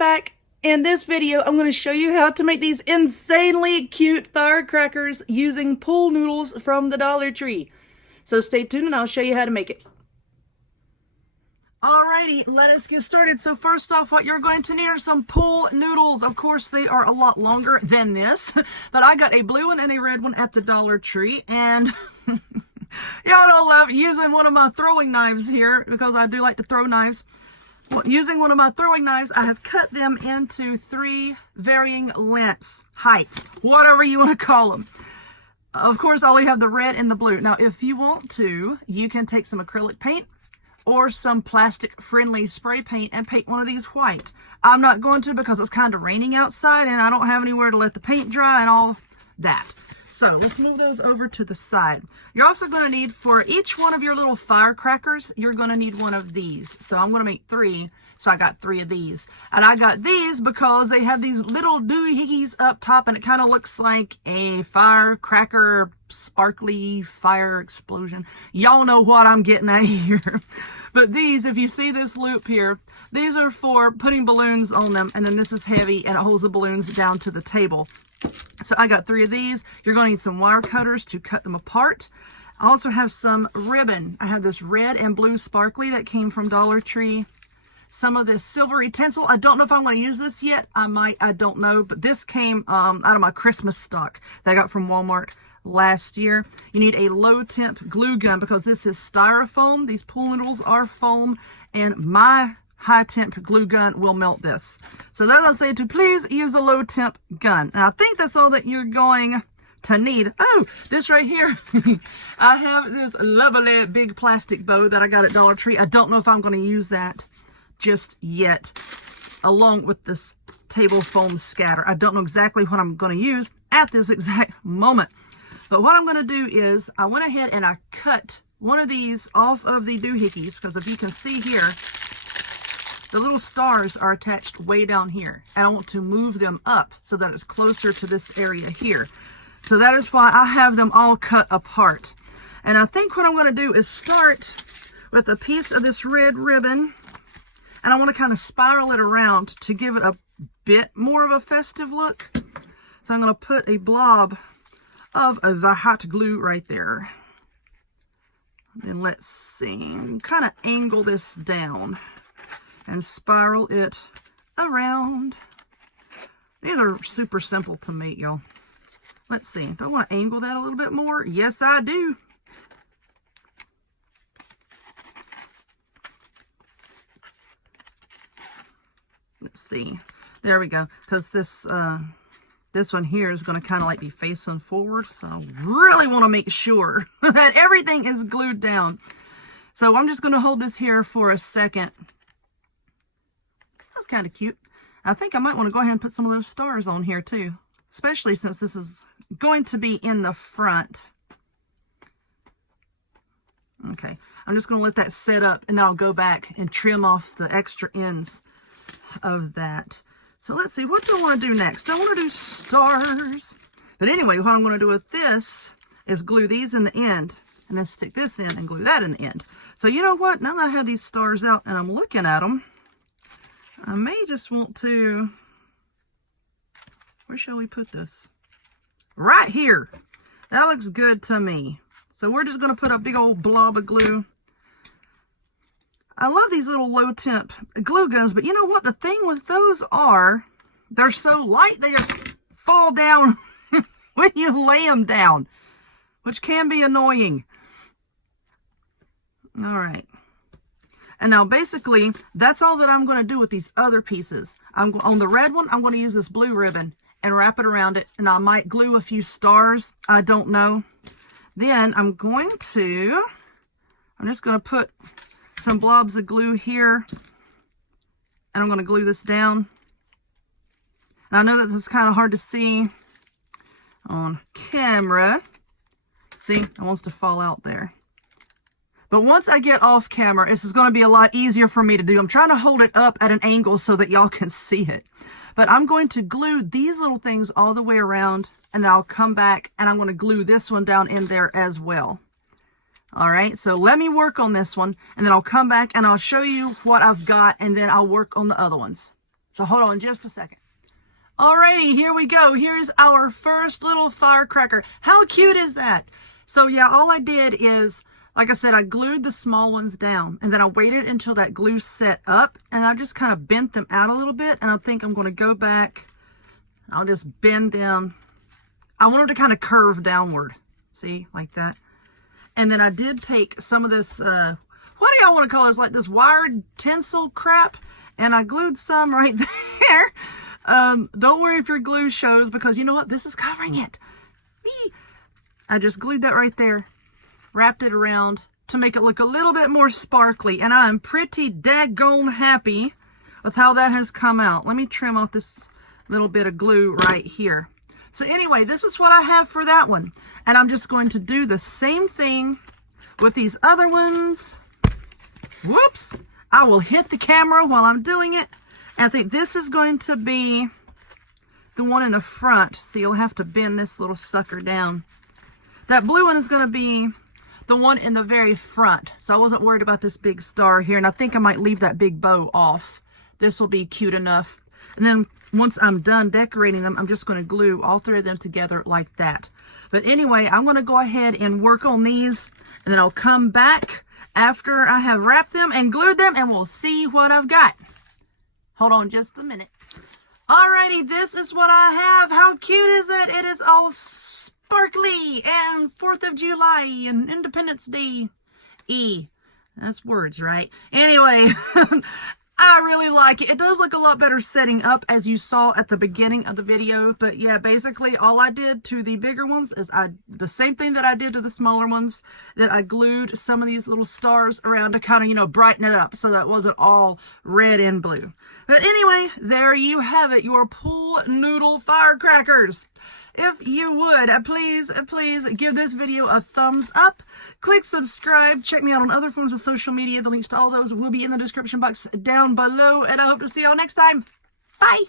back. In this video, I'm going to show you how to make these insanely cute firecrackers using pool noodles from the Dollar Tree. So stay tuned and I'll show you how to make it. Alrighty, let us get started. So first off, what you're going to need are some pool noodles. Of course, they are a lot longer than this, but I got a blue one and a red one at the Dollar Tree, and y'all don't love using one of my throwing knives here because I do like to throw knives. Well, using one of my throwing knives, I have cut them into 3 varying lengths, heights, whatever you want to call them. Of course, I only have the red and the blue. Now, if you want to, you can take some acrylic paint or some plastic-friendly spray paint and paint one of these white. I'm not going to because it's kind of raining outside and I don't have anywhere to let the paint dry and all that. So let's move those over to the side. You're also going to need, for each one of your little firecrackers, you're going to need one of these. So I'm going to make 3. So I got 3 of these. And I got these because they have these little doohickeys up top and it kind of looks like a firecracker, sparkly fire explosion. Y'all know what I'm getting at here. But these, if you see this loop here, these are for putting balloons on them. And then this is heavy and it holds the balloons down to the table. So I got 3 of these. You're going to need some wire cutters to cut them apart. I also have some ribbon. I have this red and blue sparkly that came from Dollar Tree. Some of this silvery tinsel. I don't know if I'm going to use this yet. I might. I don't know. But this came out of my Christmas stock that I got from Walmart last year. You need a low temp glue gun because this is styrofoam. These pool noodles are foam. And my high temp glue gun will melt this. So that's what I say, to please use a low temp gun. And I think that's all that you're going to need. Oh, this right here. I have this lovely big plastic bow that I got at Dollar Tree. I don't know if I'm going to use that just yet, along with this table foam scatter. I don't know exactly what I'm going to use at this exact moment. But what I'm going to do is I went ahead and I cut one of these off of the doohickeys, because if you can see here, the little stars are attached way down here. And I want to move them up so that it's closer to this area here. So that is why I have them all cut apart. And I think what I'm going to do is start with a piece of this red ribbon. And I want to kind of spiral it around to give it a bit more of a festive look. So I'm going to put a blob of the hot glue right there. And let's see, kind of angle this down and spiral it around. These are super simple to make, y'all. Let's see, do I want to angle that a little bit more? Yes, I do. Let's see, there we go, because this one here is going to kind of like be facing forward, so I really want to make sure that everything is glued down. So I'm just going to hold this here for a second. That's kind of cute. I think I might want to go ahead and put some of those stars on here too, especially since this is going to be in the front. Okay, I'm just going to let that set up and then I'll go back and trim off the extra ends of that. So let's see, what do I want to do next? I want to do stars. But anyway, what I'm going to do with this is glue these in the end and then stick this in and glue that in the end. So you know what? Now that I have these stars out and I'm looking at them, I may just want to, where shall we put this? Right here. That looks good to me. So we're just going to put a big old blob of glue. I love these little low temp glue guns, but you know what? The thing with those are, they're so light, they just fall down when you lay them down, which can be annoying. All right. And now basically, that's all that I'm going to do with these other pieces. On the red one, I'm going to use this blue ribbon and wrap it around it. And I might glue a few stars. I don't know. Then I'm just going to put some blobs of glue here, and I'm going to glue this down. And I know that this is kind of hard to see on camera. See, it wants to fall out there. But once I get off camera, this is going to be a lot easier for me to do. I'm trying to hold it up at an angle so that y'all can see it. But I'm going to glue these little things all the way around, and then I'll come back and I'm going to glue this one down in there as well. All right, so let me work on this one, and then I'll come back and I'll show you what I've got, and then I'll work on the other ones. So hold on just a second. Alrighty, here we go. Here's our first little firecracker. How cute is that? So yeah, all I did is, like I said, I glued the small ones down, and then I waited until that glue set up, and I just kind of bent them out a little bit, and I think I'm going to go back. I'll just bend them. I want them to kind of curve downward. See, like that. And then I did take some of this, what do y'all want to call this? Like this wired tinsel crap. And I glued some right there. Don't worry if your glue shows, because you know what? This is covering it. Whee! I just glued that right there. Wrapped it around to make it look a little bit more sparkly. And I'm pretty daggone happy with how that has come out. Let me trim off this little bit of glue right here. So anyway, this is what I have for that one. And I'm just going to do the same thing with these other ones. Whoops! I will hit the camera while I'm doing it. And I think this is going to be the one in the front. So you'll have to bend this little sucker down. That blue one is going to be the one in the very front. So I wasn't worried about this big star here. And I think I might leave that big bow off. This will be cute enough. And then once I'm done decorating them, I'm just going to glue all three of them together like that. But anyway, I'm going to go ahead and work on these. And then I'll come back after I have wrapped them and glued them, and we'll see what I've got. Hold on just a minute. Alrighty, this is what I have. How cute is it? It is all sparkly and 4th of July and Independence Day. That's words, right? Anyway, I really like it. It does look a lot better setting up, as you saw at the beginning of the video. But yeah, basically all I did to the bigger ones is the same thing that I did to the smaller ones, that I glued some of these little stars around to kind of, you know, brighten it up so that it wasn't all red and blue. But anyway, there you have it, your pool noodle firecrackers. If you would, please give this video a thumbs up. Click subscribe. Check me out on other forms of social media. The links to all those will be in the description box down below. And I hope to see y'all next time. Bye!